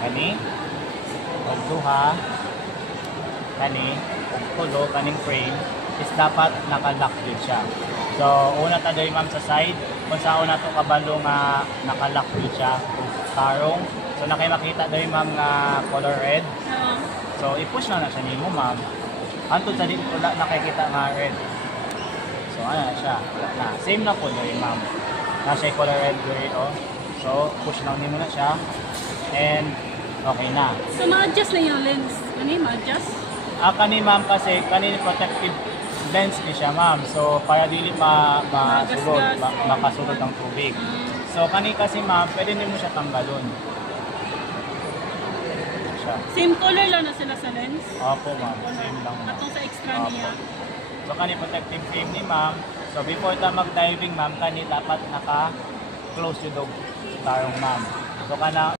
Kani, og duha, kani, og tulo, kaning frame, is dapat naka-lock din siya. So, una ta doy ma'am sa side, kung sa una to kabalo nga naka-lock din siya, og tarong. So, nakay makita doy ma'am nga color red. Oo. So, i-push na siya nimo ma'am. Antod sa dito wala nakikita nga red. So, ano na siya? Wala na. Same na po doy ma'am. Nasa color red doy oh. So, push lang nimo na siya. And, okay na. So, ma-adjust na yung lens. Ano ma-adjust? Kani ma'am kasi kani protective lens ni siya ma'am. So para dili masulod, makasulod ang tubig. So kani kasi ma'am, pwede nimo siya tanggalon. Siya. Same color lang na sila sa lens? Opo ma'am, same lang ma'am. Atong sa extra Opo. niya. So kani protective frame ni ma'am. So before ta mag-diving ma'am, kani dapat naka-close yung dog tarong ma'am. So kana